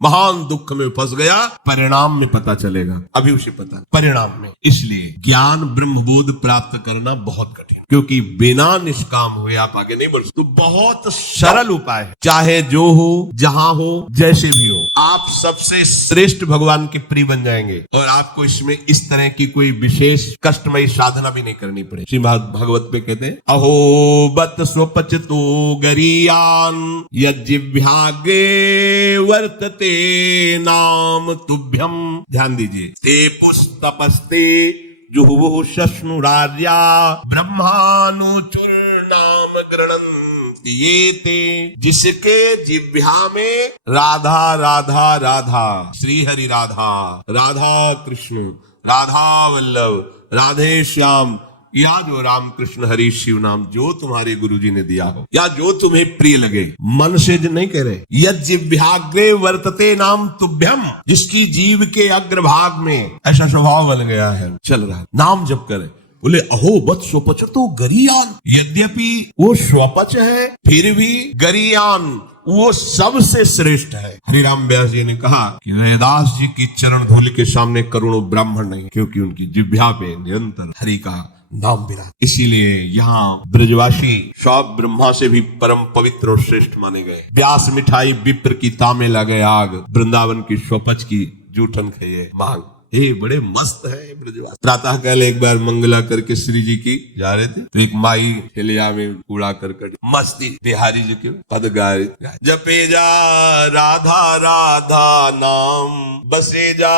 महान दुख में फंस गया, परिणाम में पता चलेगा, अभी उसे पता परिणाम में। इसलिए ज्ञान ब्रह्मबोध प्राप्त करना बहुत कठिन, क्योंकि बिना निष्काम हुए आप आगे नहीं बढ़ सकते। तो बहुत सरल उपाय है, चाहे जो हो, जहां हो, जैसे भी हो, आप सबसे श्रेष्ठ भगवान के प्रिय बन जाएंगे और आपको इसमें इस तरह की कोई विशेष कष्टमयी साधना भी नहीं करनी पड़े। श्रीमद् भागवत में कहते हैं, अहो बत स्वपचतो गरीयान यज्जिह्वाग्रे वर्तते नाम तुभ्यम। ध्यान दीजिए, ते पुस्तपस्ते जुहुः शश्नुरार्या ब्रह्मानुचुर नाम गृणन्ति ये ते। जिसके जिह्वा में राधा राधा राधा, श्री हरि राधा, राधा कृष्ण, राधा वल्लभ, राधे श्याम, या जो राम कृष्ण हरि शिव नाम जो तुम्हारे गुरुजी ने दिया हो, या जो तुम्हें प्रिय लगे, मन से नहीं कह रहे, यज्जिह्वाग्रे वर्तते नाम तुभ्यम, जिसकी जीव के अग्रभाग में ऐसा स्वभाव बन गया है, चल रहा है, नाम जप करे। बोले अहो बत स्वपच तो गरीयान, यद्यपि वो स्वपच है फिर भी गरीयान वो सबसे श्रेष्ठ है। हरिराम व्यास जी ने कहा कि वेदास जी की चरण धूल के सामने करोड़ों ब्राह्मण नहीं, क्योंकि उनकी जिह्वा पे निरंतर हरि का नाम विराज। इसीलिए यहाँ ब्रजवासी सब ब्रह्मा से भी परम पवित्र और श्रेष्ठ माने गए। व्यास मिठाई विप्र की तामे लगे आग, वृंदावन की स्वपच की जूठन खाइए मांग। ये बड़े मस्त है ब्रजवासी। प्रातः काल एक बार मंगला करके श्री जी की जा रहे थे, तो एक माई ठेलिया में कूड़ा करकट मस्ती बिहारी जी के पद गा रहे, जपे जा राधा राधा नाम, बसे जा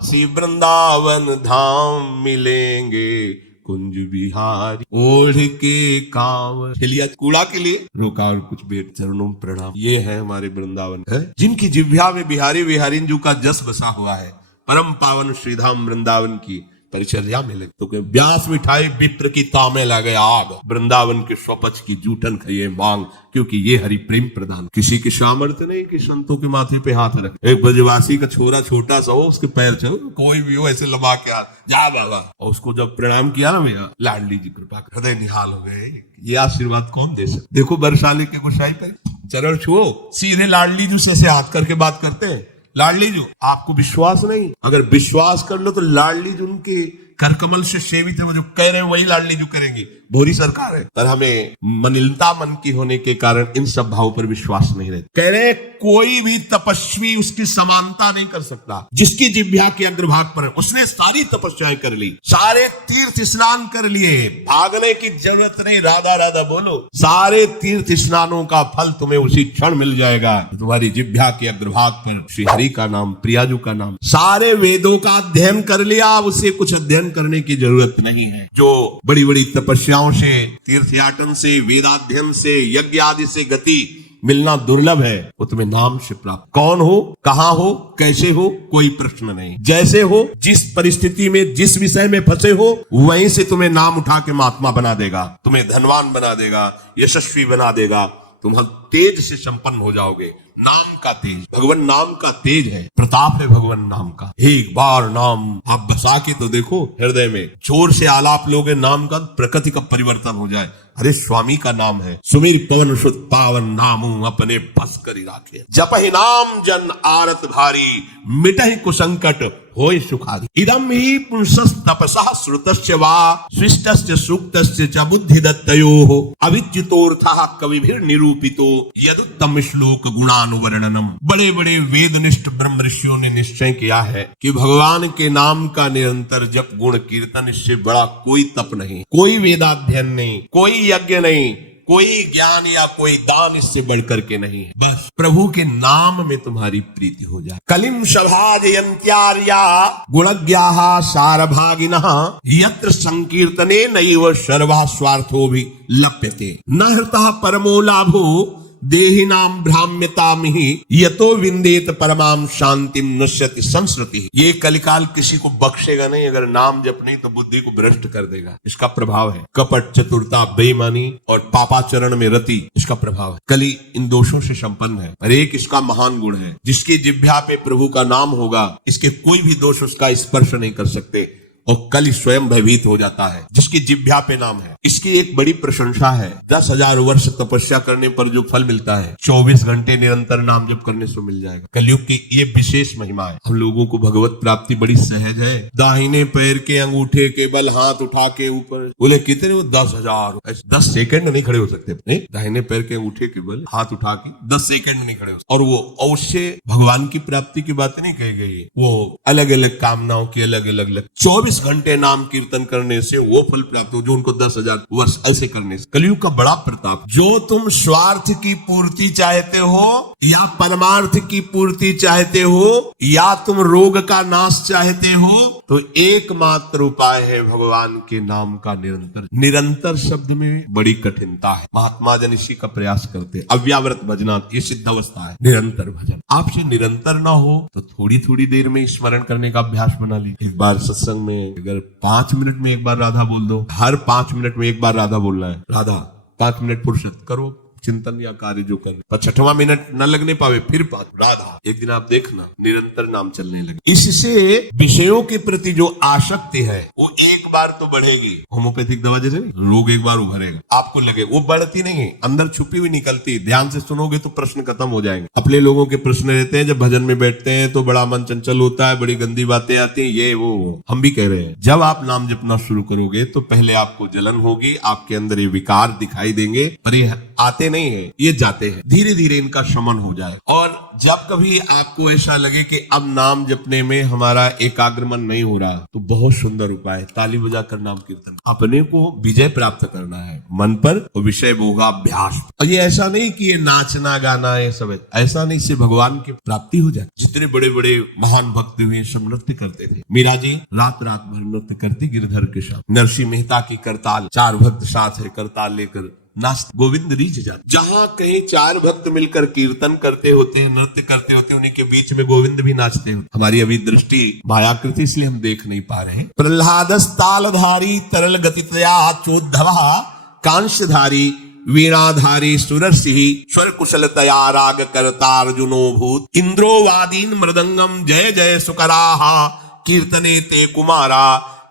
श्री वृंदावन धाम, मिलेंगे कुंज बिहारी ओढ़ के कांवर। ठेलिया कूड़ा के लिए रोका और कुछ भेंट चरणों प्रणाम। ये है हमारे वृंदावन है, जिनकी जिह्वा में बिहारी बिहारी जी का जस बसा हुआ है। परम पावन श्रीधाम वृंदावन की परिचर्या में लगे, तो व्यास मिठाई विप्र की तामे लगे आग, वृंदावन के स्वपच की जूठन खाइए मांग, क्योंकि ये हरि प्रेम प्रदान। किसी की सामर्थ्य नहीं कि संतों के माथे पे हाथ रख। एक ब्रजवासी का छोरा छोटा सा हो, उसके पैर चल, कोई भी हो ऐसे लबा के हाथ, जा बाबा, और उसको जब प्रणाम किया ना भैया, लाडली जी कृपा हृदय निहाल हो गए। ये आशीर्वाद कौन दे सकते? देखो बरसाले के गोसाई पे चरण छुओ, सीधे लाडली जी से हाथ करके बात करते हैं। लाडली जी, आपको विश्वास नहीं, अगर विश्वास कर लो तो लाडली जी उनके कर कमल से सेवित है, वो जो कह रहे हैं वही लाडली जी करेंगी। भोरी सरकार है, पर हमें मनिलता मन की होने के कारण इन सब भावों पर विश्वास नहीं रहता। कह रहे कोई भी तपस्वी उसकी समानता नहीं कर सकता। जिसकी जिह्वा के अग्रभाग पर है, उसने सारी तपस्याएं कर ली, सारे तीर्थ स्नान कर लिए, भागने की जरूरत नहीं, राधा राधा बोलो, सारे तीर्थ स्नानों का फल तुम्हें उसी क्षण मिल जाएगा। तुम्हारी जिह्वा के अग्रभाग पर श्री हरि का नाम, प्रियाजू का नाम। सारे वेदों का अध्ययन कर लिया, उसे कुछ अध्ययन करने की जरूरत नहीं है। जो बड़ी बड़ी तपस्याओं से, तीर्थयाटन से, वेदाध्ययन से, यज्ञ आदि से गति मिलना दुर्लभ है, वो तुम्हें नाम से प्राप्त। कौन हो, कहां हो, कैसे हो, कोई प्रश्न नहीं। जैसे हो, जिस परिस्थिति में, जिस विषय में फंसे हो, वहीं से तुम्हें नाम उठा के महात्मा बना देगा, तुम्हें धनवान बना देगा, यशस्वी बना देगा, तुम तेज से संपन्न हो जाओगे। नाम का तेज, भगवान नाम का तेज है, प्रताप है भगवान नाम का। एक बार नाम आप बसा के तो देखो हृदय में, जोर से आलाप लोगे नाम का, प्रकृति का परिवर्तन हो जाए। अरे स्वामी का नाम है, सुमीर पवन सुत पावन नामू अपने बस करी राखे, जपहि नाम जन आरत भारी, मिटहि कुसंकट होय सुखादि। इदम ही पुंसस् तपसः श्रुतस्य वा शिष्टस्य सूक्तस्य च बुद्धि दत्तयोः अविच्युतोऽर्थः कविभिर् निरूपितो यदुत्तम श्लोक गुणानुवर्णनम। बड़े बड़े वेदनिष्ठ ब्रह्म ऋषियों ने निश्चय किया है कि भगवान के नाम का निरंतर जप, गुण कीर्तन, इससे बड़ा कोई तप नहीं, कोई वेदाध्ययन नहीं, कोई यज्ञ नहीं, कोई ज्ञान या कोई दान इससे बढ़कर के नहीं है। बस प्रभु के नाम में तुम्हारी प्रीति हो जाए। कलिम सभाजयन्त्यार्या गुणज्ञाः सारभागिनः यत्र संकीर्तने नैव सर्वः स्वार्थो भी लप्यते न हृतः परमो लाभो देहिनाम भ्राम्यतामिहि यतो विंदेत परमाम शांतिम नश्यति संस्कृति। ये कलिकाल किसी को बख्शेगा नहीं, अगर नाम जप नहीं तो बुद्धि को भ्रष्ट कर देगा। इसका प्रभाव है कपट, चतुरता, बेईमानी और पापाचरण में रति, इसका प्रभाव है। कली इन दोषों से संपन्न है, पर एक इसका महान गुण है, जिसकी जिह्वा पे प्रभु का नाम होगा, इसके कोई भी दोष उसका स्पर्श नहीं कर सकते। और कल स्वयं भयभीत हो जाता है। जिसकी जिह्वा पे नाम है, इसकी एक बड़ी प्रशंसा है। 10,000 वर्ष तपस्या करने पर जो फल मिलता है 24 घंटे निरंतर नाम जप करने से मिल जाएगा। कलयुग की ये विशेष महिमा है। हम लोगों को भगवत प्राप्ति बड़ी सहज है। दाहिने पैर के अंगूठे के बल हाथ उठा के ऊपर, बोले कितने वो 10,000। 10 सेकंड नहीं खड़े हो सकते। नहीं, दाहिने पैर के अंगूठे के बल हाथ उठा के 10 सेकंड नहीं खड़े हो सकते। और वो अवश्य भगवान की प्राप्ति की बात नहीं कही गई है। वो अलग अलग कामनाओं की अलग अलग 24 घंटे नाम कीर्तन करने से वो फल प्राप्त हो जो उनको 10,000 वर्ष ऐसे करने से। कलयुग का बड़ा प्रताप। जो तुम स्वार्थ की पूर्ति चाहते हो या परमार्थ की पूर्ति चाहते हो या तुम रोग का नाश चाहते हो, तो एकमात्र उपाय है भगवान के नाम का निरंतर। निरंतर शब्द में बड़ी कठिनता है। महात्मा जन इसी का प्रयास करते। अव्यावृत भजना ये सिद्ध अवस्था है। निरंतर भजन आपसे निरंतर ना हो तो थोड़ी थोड़ी देर में स्मरण करने का अभ्यास बना ली। एक बार सत्संग में अगर 5 मिनट में एक बार राधा बोल दो, हर 5 मिनट में एक बार राधा बोलना है। राधा 5 मिनट फुर्सत करो चिंतन या कार्य जो कर, पर 6वां मिनट न लगने पावे फिर 5 राधा। एक दिन आप देखना निरंतर नाम चलने लगे। इससे विषयों के प्रति जो आसक्ति है वो एक बार तो बढ़ेगी। होम्योपैथिक दवा जैसे रोग एक बार उभरेगा, आपको लगे वो बढ़ती नहीं है, अंदर छुपी हुई निकलती। ध्यान से सुनोगे तो प्रश्न खत्म हो जाएंगे। अपने लोगों के प्रश्न रहते हैं, जब भजन में बैठते हैं तो बड़ा मन चंचल होता है, बड़ी गंदी बातें आती हैं, ये वो। हम भी कह रहे हैं जब आप नाम जपना शुरू करोगे तो पहले आपको जलन होगी, आपके अंदर ये विकार दिखाई देंगे, पर ये आते नहीं है, ये जाते हैं। धीरे धीरे इनका शमन हो जाए। और जब कभी आपको ऐसा लगे कि अब नाम जपने में हमारा एकाग्रमन नहीं हो रहा, तो बहुत सुंदर उपाय है ताली बजाकर नाम कीर्तन। अपने को विजय प्राप्त करना है मन पर और विषय भोगाभ्यास। और ये ऐसा नहीं कि ये नाचना गाना ये सब है, ऐसा नहीं, से भगवान की प्राप्ति हो जाए। जितने बड़े बड़े महान भक्त हुए सब नृत्य करते थे। मीरा जी रात रात भर नृत्य करती गिरधर के साथ। नरसिंह मेहता की करताल, 4 भक्त साथ है करताल लेकर नाच गोविंद रीझ जाते। जहां कहीं 4 भक्त मिलकर कीर्तन करते होते हैं, नृत्य करते होते हैं, उन्हीं के बीच में गोविंद भी नाचते होते। हमारी अभी दृष्टि मायाकृति इसलिए हम देख नहीं पा रहे हैं। प्रहलादस तालधारी तरल गतितया चोद्धवा कांशधारी वीणाधारी सुरसिंह स्वर कुशलतया राग करता अर्जुनो भूत इंद्रो वादीन मृदंगम जय जय सुकराहा कीर्तने ते कुमारा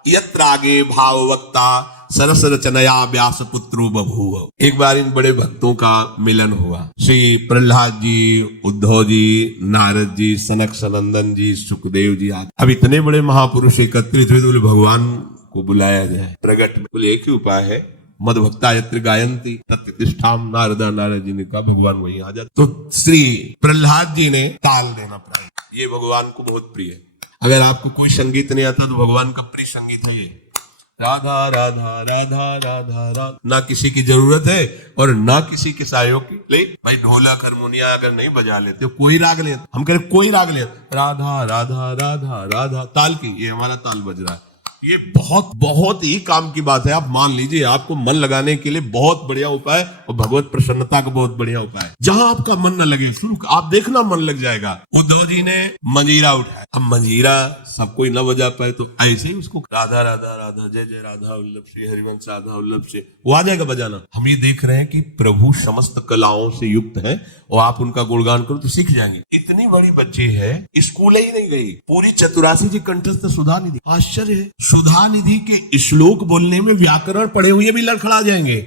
यत्रागे भाववक्ता सरस रचनया व्यास पुत्रो बभूव। एक बार इन बड़े भक्तों का मिलन हुआ। श्री प्रहलाद जी, उद्धव जी, नारद जी, सनक सनंदन जी, सुखदेव जी आदि। अब इतने बड़े महापुरुष एकत्रित हुए, तो भगवान को बुलाया जाए। प्रगट में एक ही उपाय है, मद भक्ता यत्र गायंती तत्प्रतिष्ठाम। नारदा नारद जी ने कहा भगवान वहीं आ जाते। तो श्री प्रहलाद जी ने ताल देना पड़ा। ये भगवान को बहुत प्रिय है। अगर आपको कोई संगीत नहीं आता तो भगवान का प्रिय संगीत है ये। राधा राधा राधा राधा राधा। ना किसी की जरूरत है और ना किसी के सहयोग की। ले भाई ढोलक हारमोनिया अगर नहीं बजा लेते, कोई राग ले, हम कह रहे कोई राग ले, राधा राधा राधा राधा ताल की, ये हमारा ताल बज रहा है। ये बहुत बहुत ही काम की बात है। आप मान लीजिए आपको मन लगाने के लिए बहुत बढ़िया उपाय और भगवत प्रसन्नता का बहुत बढ़िया उपाय है। जहां आपका मन न लगे शुरू आप देखना मन लग जाएगा। उद्धव जी ने मंजीरा उठाया। अब मंजीरा सब कोई न बजा पाए तो ऐसे ही उसको राधा राधा राधा जय जय राधा वल्लभ श्री हरिवंश राधा वल्लभ से वो आ जाएगा बजाना। हम ये देख रहे हैं कि प्रभु समस्त कलाओं से युक्त है और आप उनका गुणगान करो तो सीख जाएंगे। इतनी बड़ी बच्ची है, स्कूल ही नहीं गई, पूरी चतुरासी जी कंठस्थ सुधा निधि। आश्चर्य है, सुधा निधि के श्लोक बोलने में व्याकरण पढ़े हुए भी लड़खड़ा जाएंगे।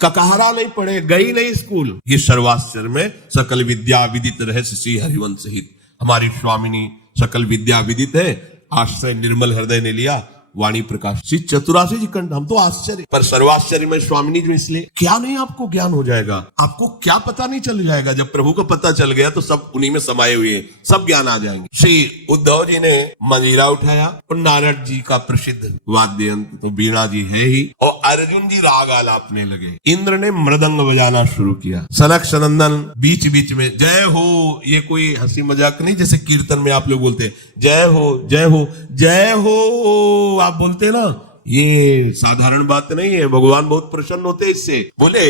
ककहरा नहीं पढ़े, गई नहीं स्कूल। ये सर्वाश्चर्य में सकल विद्या विदित रहस्य श्री हरिवंश हित। हमारी स्वामिनी सकल विद्या विदित है, आश्रय निर्मल हृदय ने लिया वाणी प्रकाश। श्री चतुरासी जी कंठ। हम तो आश्चर्य, पर सर्वाश्चर्य में स्वामिनी जो, इसलिए क्या नहीं आपको ज्ञान हो जाएगा, आपको क्या पता नहीं चल जाएगा। जब प्रभु को पता चल गया तो सब उन्हीं में समाये हुए हैं, सब ज्ञान आ जाएंगे। श्री उद्धव जी ने मंजीरा उठाया और नारद जी का प्रसिद्ध वाद्य यंत्र तो वीणा जी है ही, और अर्जुन जी राग आलापने लगे। इंद्र ने मृदंग बजाना शुरू किया। सनक सनंदन बीच बीच में जय हो, ये कोई हंसी मजाक नहीं जैसे कीर्तन में आप लोग बोलते हैं जय हो जय हो जय हो, आप बोलते हैं ना, ये साधारण बात नहीं है। भगवान बहुत प्रसन्न होते हैं इससे। बोले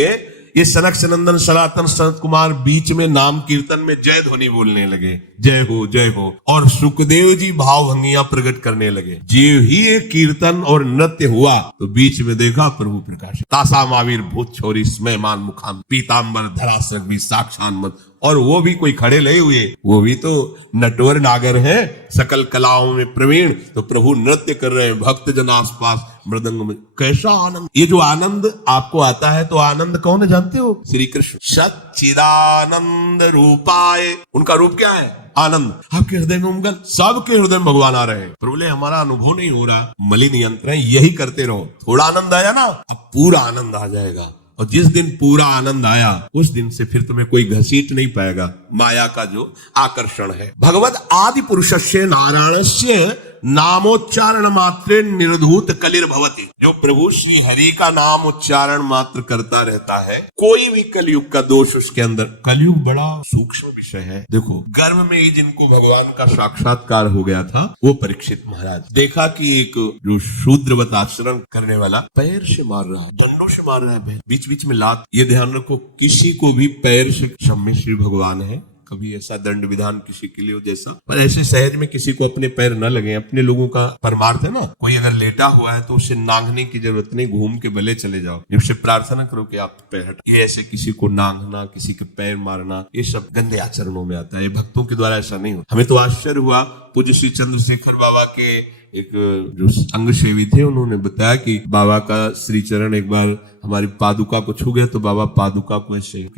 ये सनक सनंदन सनातन सनत कुमार बीच में नाम कीर्तन में जय ध्वनि बोलने लगे, जय हो, और सुखदेव जी भावभंगियां प्रकट करने लगे। जो ही ये कीर्तन और नृत्य हुआ तो बीच में देखा प्रभु प्रकाश। तासा मावीर भूत छोरी स्मयमान मुखाम पीताम्बर धरासक भी साक्षान मत और वो भी कोई खड़े नहीं हुए, वो भी तो नटवर नागर है, सकल कलाओं में प्रवीण। तो प्रभु नृत्य कर रहे हैं, भक्त जन आसपास मृदंग में। कैसा आनंद! ये जो आनंद आपको आता है, तो आनंद कौन है जानते हो? श्री कृष्ण सच्चिदानंद रूपाय। उनका रूप क्या है? आनंद। आपके हृदय में उमगल, सबके हृदय में भगवान आ रहे हैं। प्रभु बोले हमारा अनुभव नहीं हो रहा, मलिन यंत्र है, यही करते रहो। थोड़ा आनंद आया ना, अब पूरा आनंद आ जाएगा। और जिस दिन पूरा आनंद आया, उस दिन से फिर तुम्हें कोई घसीट नहीं पाएगा। माया का जो आकर्षण है। भगवत आदि पुरुषस्य नारायणस्य नामोच्चारण मात्रे निर्धूत कलिर्भवति। जो प्रभु श्री हरि का नाम उच्चारण मात्र करता रहता है, कोई भी कलयुग का दोष उसके अंदर। कलयुग बड़ा सूक्ष्म विषय है। देखो, गर्भ में ही जिनको भगवान का साक्षात्कार हो गया था, वो परीक्षित महाराज। देखा कि एक जो शूद्रवत आचरण करने वाला पैर से मार रहा है, दंडों से मार रहा है, बीच बीच में लात। ये ध्यान रखो, किसी को भी पैर से, क्षम्य श्री भगवान है, कभी ऐसा दंड विधान किसी के लिए हो जैसा, पर ऐसे सहज में किसी को अपने पैर न लगे। अपने लोगों का परमार्थ है ना, कोई अगर लेटा हुआ है तो उसे नांगने की जरूरत नहीं, घूम के भले चले जाओ, उससे प्रार्थना करो कि आप पैर हट। ये ऐसे किसी को नांगना, किसी के पैर मारना, ये सब गंदे आचरणों में आता है। भक्तों के द्वारा ऐसा नहीं होता। हमें तो आश्चर्य हुआ, पूज्य श्री चंद्रशेखर बाबा के एक जो अंग सेवी थे, उन्होंने बताया कि बाबा का श्री चरण एक बार हमारी पादुका को छू गए, तो बाबा पादुका को ऐसे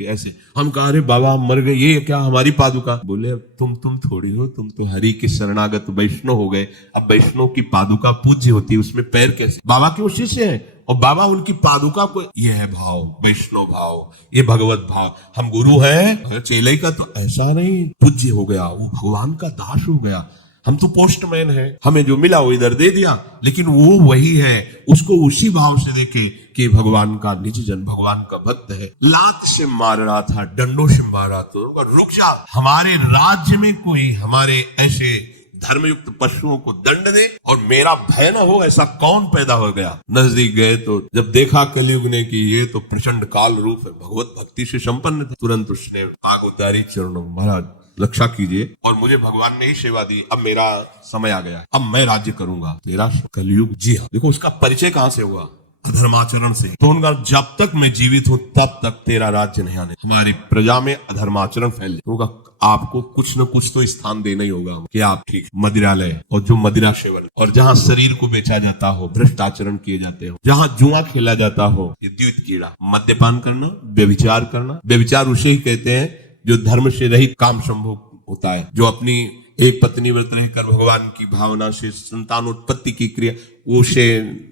हम कहा, अरे बाबा हम मर गए, ये क्या हमारी पादुका? बोले तुम थोड़ी हो, तुम तो हरि के शरणागत वैष्णव हो गए। अब वैष्णव की पादुका पूज्य होती है, उसमें पैर कैसे? बाबा के उस शिष्य है और बाबा उनकी पादुका को, ये है भाव, वैष्णव भाव, ये भगवत भाव। हम गुरु हैं, चेले का तो ऐसा नहीं पूज्य हो गया, वो भगवान का दास हो गया। हम तो पोस्टमैन हैं, हमें जो मिला वो इधर दे दिया, लेकिन वो वही है, उसको उसी भाव से देखे कि भगवान का निज जन, भगवान का भक्त है। लात से मार रहा था, डंडों से मार रहा था, रुक जा, हमारे राज्य में कोई हमारे ऐसे धर्मयुक्त पशुओं को दंड दे और मेरा भय न हो, ऐसा कौन पैदा हो गया? नजदीक गए तो जब देखा कलयुग ने कि ये तो प्रचंड काल रूप है, भगवत भक्ति से संपन्न था, तुरंत उसने आग उतारी चरणों, महाराज रक्षा कीजिए, और मुझे भगवान ने ही सेवा दी, अब मेरा समय आ गया, अब मैं राज्य करूंगा। तेरा कलयुग, जी हाँ। देखो उसका परिचय कहां से हुआ? अधर्माचरण से। तो उनका जब तक मैं जीवित हूं तब तक तेरा राज्य नहीं आने। हमारी प्रजा में अधर्माचरण फैल जाए, आपको कुछ न कुछ तो स्थान देना ही होगा कि आप ठीक मदिरालय और जो मदिरा सेवन, और जहां शरीर को बेचा जाता हो, भ्रष्ट आचरण किए जाते हो, जहां जुआ खेला जाता हो, ये द्वित कीड़ा, मद्यपान करना, व्यभिचार करना। व्यभिचार उसे ही कहते हैं जो धर्म से रहित काम संभोग होता है, जो अपनी एक पत्नी व्रत रहकर भगवान की भावना से संतानोत्पत्ति की क्रिया, उसे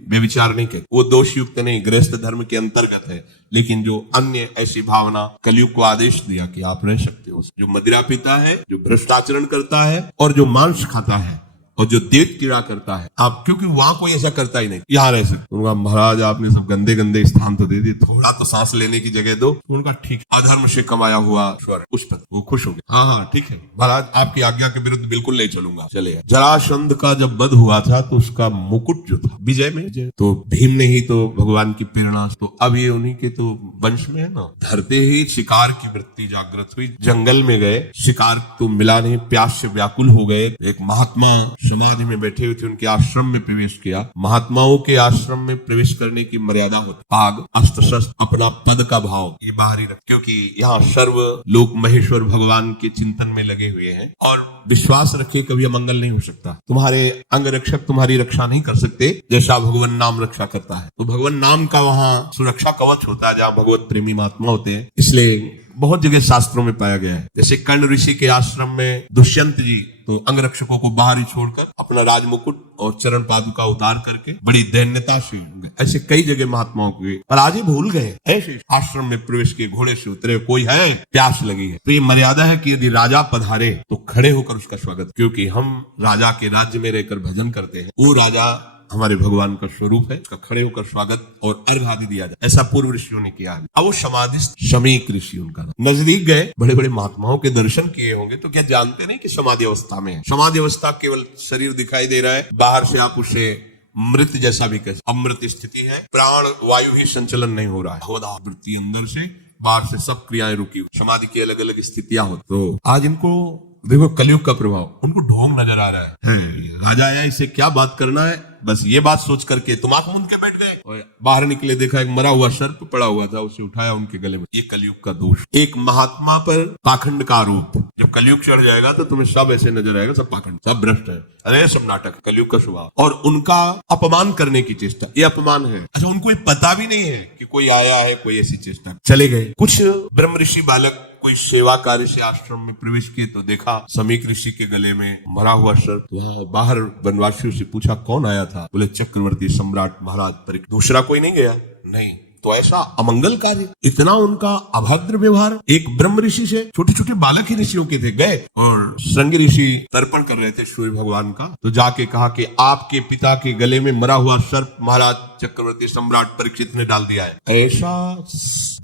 व्यभिचार नहीं कहते, वो दोष युक्त नहीं, गृहस्थ धर्म के अंतर्गत है। लेकिन जो अन्य ऐसी भावना, कलयुग को आदेश दिया कि आप रह सकते हो। जो मदिरा पीता है, जो भ्रष्टाचरण करता है, और जो मांस खाता है, और जो देव कीड़ा करता है, आप, क्योंकि वहां कोई ऐसा करता ही नहीं, यहाँ रह सकते। उनका महाराज आपने सब गंदे गंदे स्थान तो दे दिए, थोड़ा तो सांस लेने की जगह दो। उनका ठीक, अधर्म से कमाया हुआ स्वर पुष्प, वो खुश हो गए। हाँ हाँ ठीक है महाराज, आपकी आज्ञा के विरुद्ध बिल्कुल नहीं चलूंगा, चले। जरासंध का जब वध हुआ था तो उसका मुकुट जो था विजय में, तो भीम ने ही तो भगवान की प्रेरणा, तो अब ये उन्हीं के तो वंश में है ना। धरते ही शिकार की वृत्ति जागृत हुई, जंगल में गए, शिकार तो मिला नहीं, प्यास से व्याकुल हो गए। एक महात्मा समाधि में बैठे हुए थे, उनके आश्रम में प्रवेश किया। महात्माओं के आश्रम में प्रवेश करने की मर्यादा होती, पाग, अस्त्र शस्त्र, अपना पद का भाव ये बाहरी रख, क्योंकि यहाँ सर्व लोक महेश्वर भगवान के चिंतन में लगे हुए हैं, और विश्वास रखिए कभी अमंगल नहीं हो सकता। तुम्हारे अंग रक्षक तुम्हारी रक्षा नहीं कर सकते जैसा भगवान नाम रक्षा करता है। तो भगवान नाम का वहाँ सुरक्षा कवच होता है, जहाँ भगवत प्रेमी महात्मा होते हैं। इसलिए बहुत जगह शास्त्रों में पाया गया है, जैसे कर्ण ऋषि के आश्रम में दुष्यंत जी तो अंगरक्षकों को बाहर ही छोड़कर अपना राजमुकुट और चरण पादुका उतार करके बड़ी दैन्यता से, ऐसे कई जगह महात्माओं के, पर आज ही भूल गए। ऐसे आश्रम में प्रवेश किए, घोड़े से उतरे, कोई है, प्यास लगी है, तो ये मर्यादा है कि यदि राजा पधारे तो खड़े होकर उसका स्वागत, क्योंकि हम राजा के राज्य में रहकर भजन करते हैं, वो राजा हमारे भगवान का स्वरूप है, उसका खड़े होकर स्वागत और अर्घ आदि दिया जाए, ऐसा पूर्व ऋषियों ने किया है। अब वो समाधिस्थ शमीक ऋषि उनका नजदीक गए, बड़े बड़े महात्माओं के दर्शन किए होंगे, तो क्या जानते नहीं कि समाधि अवस्था में है। समाधि अवस्था केवल शरीर दिखाई दे रहा है, बाहर से आप उसे मृत जैसा भी कह, अमृत स्थिति है, प्राण वायु ही संचलन नहीं हो रहा है, वृत्ति अंदर से बाहर से सब क्रियाएं रुकी हुई, समाधि की अलग अलग स्थितियां होती। तो आज इनको देखो कलयुग का प्रभाव, उनको ढोंग नजर आ रहा है। राजा आया, इसे क्या बात करना है, बस ये बात सोच करके तुम आंख मूंद के बैठ गए और बाहर निकले, देखा एक मरा हुआ सर्प पड़ा हुआ था, उसे उठाया उनके गले में। ये कलयुग का दोष, एक महात्मा पर पाखंड का आरोप। जब कलयुग चढ़ जाएगा तो तुम्हें सब ऐसे नजर आएगा, सब पाखंड, सब भ्रष्ट है, अरे सब नाटक, कलयुग का स्वभाव। और उनका अपमान करने की चेष्टा, ये अपमान है। अच्छा, उनको पता भी नहीं है कि कोई आया है, कोई ऐसी चेष्टा। चले गए। कुछ ब्रह्म ऋषि बालक कोई सेवा कार्य से आश्रम में प्रवेश किए तो देखा समीक ऋषि के गले में मरा हुआ सर्प। वहां बाहर वनवासियों से पूछा कौन आया था? बोले चक्रवर्ती सम्राट महाराज परीक्षित। दूसरा कोई नहीं गया? नहीं। तो ऐसा अमंगल कार्य, इतना उनका अभद्र व्यवहार एक ब्रह्म ऋषि से। छोटे छोटे बालक ही ऋषियों के थे। गए और श्रृंगी ऋषि तर्पण कर रहे थे सूर्य भगवान का, तो जाके कहा कि आपके पिता के गले में मरा हुआ सर्प महाराज चक्रवर्ती सम्राट परीक्षित ने डाल दिया है। ऐसा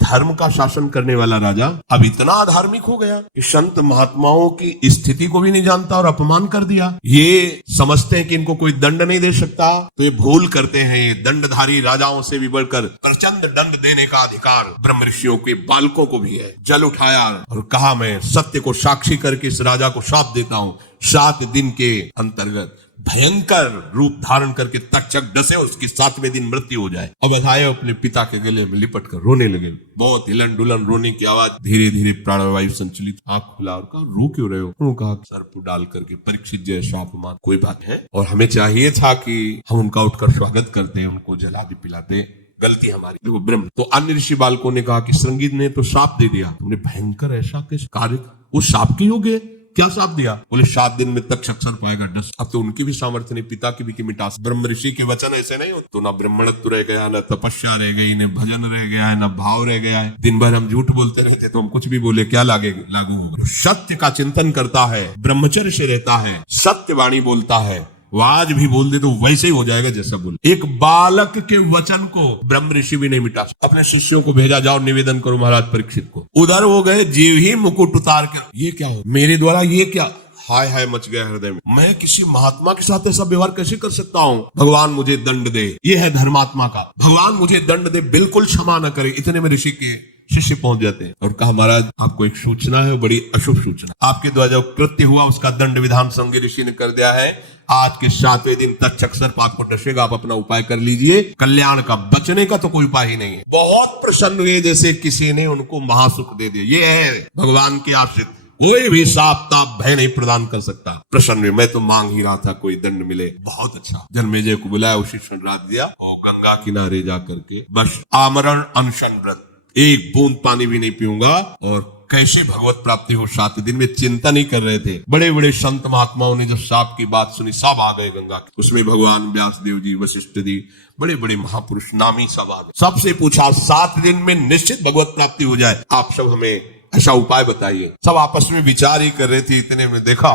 धर्म का शासन करने वाला राजा अब इतना धार्मिक हो गया कि संत महात्माओं की स्थिति को भी नहीं जानता और अपमान कर दिया। ये समझते हैं कि इनको कोई दंड नहीं दे सकता, तो ये भूल करते हैं। ये दंडधारी राजाओं से भी बढ़कर प्रचंड दंड देने का अधिकार ब्रह्म ऋषियों के बालकों को भी है। जल उठाया और कहा मैं सत्य को साक्षी करके इस राजा को शाप देता हूं, 7 दिन के अंतर्गत भयंकर रूप धारण करके तक्षक डसे, उसकी 7वें दिन मृत्यु हो जाए। अब आए अपने पिता के गले में लिपट कर रोने लगे। बहुत हिलन डुलन रोने की आवाज, धीरे धीरे प्राणवायु संचलित, आंख खुला और कहा रो क्यों रहे हो? उन्होंने कहा सर्प डाल करके परीक्षित जैसा अपमान, कोई बात है, और हमें चाहिए था कि हम उनका उठकर स्वागत करते, उनको जला भी पिलाते, गलती हमारी। देखो ब्रह्म। तो अन्य ऋषि बालकों ने कहा कि श्रृंगी ने तो शाप दे दिया, तुमने भयंकर ऐसा किस कार्य, वो शाप के योग्य क्या साफ दिया? बोले 7 दिन में तक सर्प पाएगा डस। अब तो उनकी भी सामर्थ्य नहीं, पिता की भी की मिटास। ब्रह्म ऋषि के वचन ऐसे नहीं होते। तो ना ब्राह्मणत्व रह गया, ना तपस्या रह गई, न भजन रह गया है, ना भाव रह गया है। दिन भर हम झूठ बोलते रहते, तो हम कुछ भी बोले क्या लागू होगा? सत्य का चिंतन करता है, ब्रह्मचर्य से रहता है, सत्यवाणी बोलता है, वो आज भी बोल दे तो वैसे ही हो जाएगा जैसा बोले। एक बालक के वचन को ब्रह्म ऋषि भी नहीं मिटा। अपने शिष्यों को भेजा, जाओ निवेदन करो महाराज परीक्षित को। उधर हो गए, जीव ही मुकुट उतार कर, ये क्या हो मेरे द्वारा, ये क्या? हाय हाय मच गया हृदय में। मैं किसी महात्मा के साथ ऐसा व्यवहार कैसे कर सकता हूँ? भगवान मुझे दंड दे। ये है धर्मात्मा का, भगवान मुझे दंड दे, बिल्कुल क्षमा न करे। इतने में ऋषि के शिष्य पहुंच जाते हैं और कहा महाराज आपको एक सूचना है, बड़ी अशुभ सूचना। आपके द्वारा जो कृत्य हुआ उसका दंड विधान श्रृंगी ऋषि ने कर दिया है। आज के 7वें दिन तक्षक सर्प आपको डसेगा, आप अपना उपाय कर लीजिए। कल्याण का, बचने का तो कोई उपाय ही नहीं है। बहुत प्रसन्न हुए, जैसे किसी ने उनको महासुख दे दिया। ये है भगवान के आश्रित, कोई भी साप ताप भय नहीं प्रदान कर सकता। प्रसन्न हुए, मैं तो मांग ही रहा था कोई दंड मिले। बहुत अच्छा। जन्मेजय को बुलाया, उसी क्षण रात दिया और गंगा किनारे जा करके बस आमरण अनशन व्रत, एक बूंद पानी भी नहीं पीऊंगा। और कैसे भगवत प्राप्ति हो 7 दिन में चिंता नहीं कर रहे थे। बड़े बड़े संत महात्माओं ने जो साप की बात सुनी, सब आ गए गंगा की। उसमें भगवान व्यास देव जी, वशिष्ठ जी, बड़े बड़े महापुरुष नामी सब आ गए। सबसे पूछा 7 दिन में निश्चित भगवत प्राप्ति हो जाए, आप सब हमें ऐसा उपाय बताइए। सब आपस में विचार ही कर रहे थे। इतने में देखा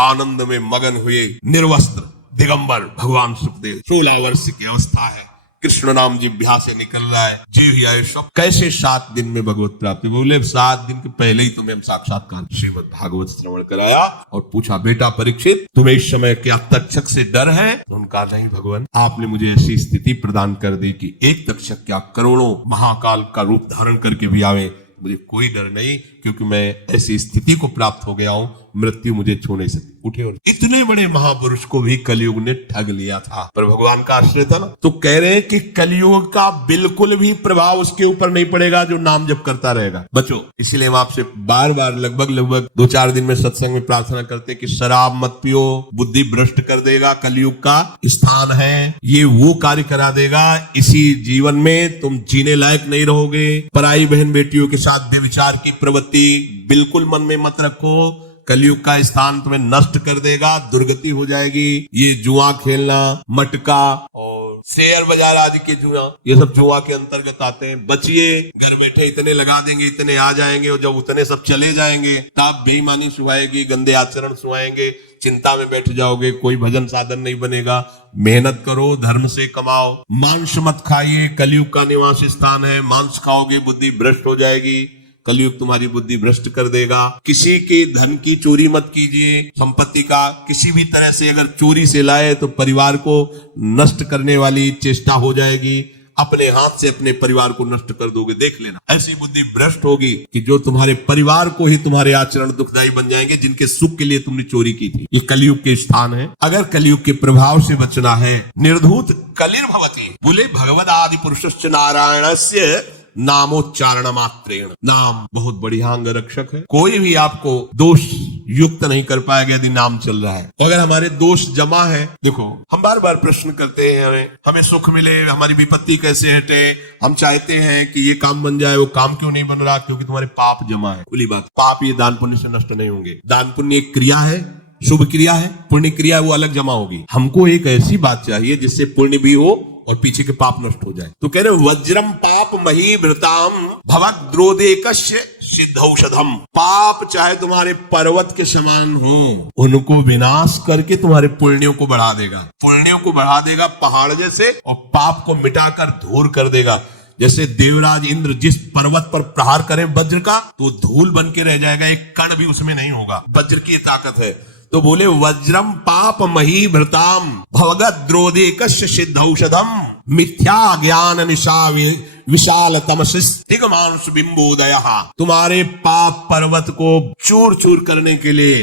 आनंद में मगन हुए निर्वस्त्र दिगंबर भगवान सुखदेव, 16 वर्ष की अवस्था है, कृष्ण नाम जिह्वा से निकल रहा है, जीव ही आए सब। कैसे 7 दिन में भगवत प्राप्ति? बोले 7 दिन के पहले ही तुम्हें हम साक्षात्कार श्रीमद् भागवत श्रवण कराया और पूछा बेटा परीक्षित तुम्हें इस समय क्या तक्षक से डर है? उनका नहीं भगवान, आपने मुझे ऐसी स्थिति प्रदान कर दी कि एक तक्षक क्या करोड़ों महाकाल का रूप धारण करके भी आवे, मुझे कोई डर नहीं, क्योंकि मैं ऐसी स्थिति को प्राप्त हो गया हूं, मृत्यु मुझे छू नहीं सकती। उठे और इतने बड़े महापुरुष को भी कलयुग ने ठग लिया था, पर भगवान का आश्रय था ना। तो कह रहे हैं कि कलयुग का बिल्कुल भी प्रभाव उसके ऊपर नहीं पड़ेगा जो नाम जप करता रहेगा। बच्चों, इसलिए हम आपसे बार बार लगभग 2-4 दिन में सत्संग में प्रार्थना करते कि शराब मत पियो, बुद्धि भ्रष्ट कर देगा, कलयुग का स्थान है, ये वो कार्य करा देगा, इसी जीवन में तुम जीने लायक नहीं रहोगे। पराई बहन बेटियों के साथ व्यभिचार की प्रवृत्ति बिल्कुल मन में मत रखो, कलयुग का स्थान तुम्हें नष्ट कर देगा, दुर्गति हो जाएगी। ये जुआ खेलना, मटका और शेयर बाजार आदि के जुआ, ये सब जुआ के अंतर्गत आते हैं। बचिए, घर बैठे इतने लगा देंगे, इतने आ जाएंगे, और जब उतने सब चले जाएंगे तब बेईमानी सुहाएगी, गंदे आचरण सुहाएंगे, चिंता में बैठ जाओगे, कोई भजन साधन नहीं बनेगा। मेहनत करो, धर्म से कमाओ, मांस मत खाइए, कलयुग का निवास स्थान है, मांस खाओगे बुद्धि भ्रष्ट हो जाएगी, कलयुग तुम्हारी बुद्धि भ्रष्ट कर देगा। किसी के धन की चोरी मत कीजिए, संपत्ति का किसी भी तरह से अगर चोरी से लाए तो परिवार को नष्ट करने वाली चेष्टा हो जाएगी। अपने हाथ से अपने परिवार को नष्ट कर दोगे। देख लेना, ऐसी बुद्धि भ्रष्ट होगी कि जो तुम्हारे परिवार को ही तुम्हारे आचरण दुखदायी बन जाएंगे, जिनके सुख के लिए तुमने चोरी की थी। ये कलयुग के स्थान है। अगर कलयुग के प्रभाव से बचना है, निर्धूत कलिर्भवति, बोले भगवद आदि पुरुषस्य नारायणस्य नामोच्चारण मात्रेण। नाम बहुत बढ़िया अंग रक्षक है। कोई भी आपको दोष युक्त नहीं कर पाएगा यदि नाम चल रहा है। तो अगर हमारे दोष जमा है, देखो हम बार बार प्रश्न करते हैं, हमें सुख मिले, हमारी विपत्ति कैसे हटे, हम चाहते हैं कि ये काम बन जाए, वो काम क्यों नहीं बन रहा? क्योंकि तुम्हारे पाप जमा है। खुली बात, पाप ये दान पुण्य से नष्ट नहीं होंगे। दान पुण्य एक क्रिया है, शुभ क्रिया है, पुण्य क्रिया वो अलग जमा होगी। हमको एक ऐसी बात चाहिए जिससे पुण्य भी हो और पीछे के पाप नष्ट हो जाए। तो कह रहे वज्रम पाप मही भृताम भवद्रोदेकस्य सिद्धौषधम। पाप चाहे तुम्हारे पर्वत के समान हो, उनको विनाश करके तुम्हारे पुण्यों को बढ़ा देगा। पुण्यों को बढ़ा देगा पहाड़ जैसे, और पाप को मिटाकर धूल कर देगा। जैसे देवराज इंद्र जिस पर्वत पर प्रहार करे वज्र का, तो धूल बन के रह जाएगा, एक कण भी उसमें नहीं होगा। वज्र की ताकत है। तो बोले वज्रम पाप मही भृताम भवद्रोदेकस्य सिद्धौषधम मिथ्या ज्ञान निशा विशाल तमसिमांश बिंबोदय। तुम्हारे पाप पर्वत को चूर चूर करने के लिए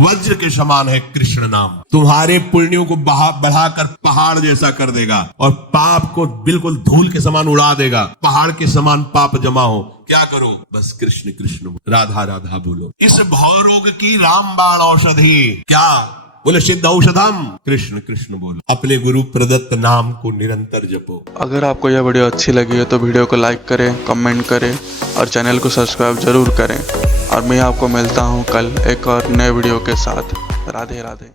वज्र के समान है कृष्ण नाम। तुम्हारे पुण्यों को बढ़ाकर पहाड़ जैसा कर देगा और पाप को बिल्कुल धूल के समान उड़ा देगा। पहाड़ के समान पाप जमा हो, क्या करो? बस कृष्ण कृष्ण, राधा राधा बोलो। इस भवरोग की रामबाण औषधि क्या? बोले सिद्ध औषधम, कृष्ण कृष्ण बोलो। अपने गुरु प्रदत्त नाम को निरंतर जपो। अगर आपको यह वीडियो अच्छी लगी है तो वीडियो को लाइक करें, कमेंट करें और चैनल को सब्सक्राइब जरूर करें। और मैं आपको मिलता हूँ कल एक और नए वीडियो के साथ। राधे राधे।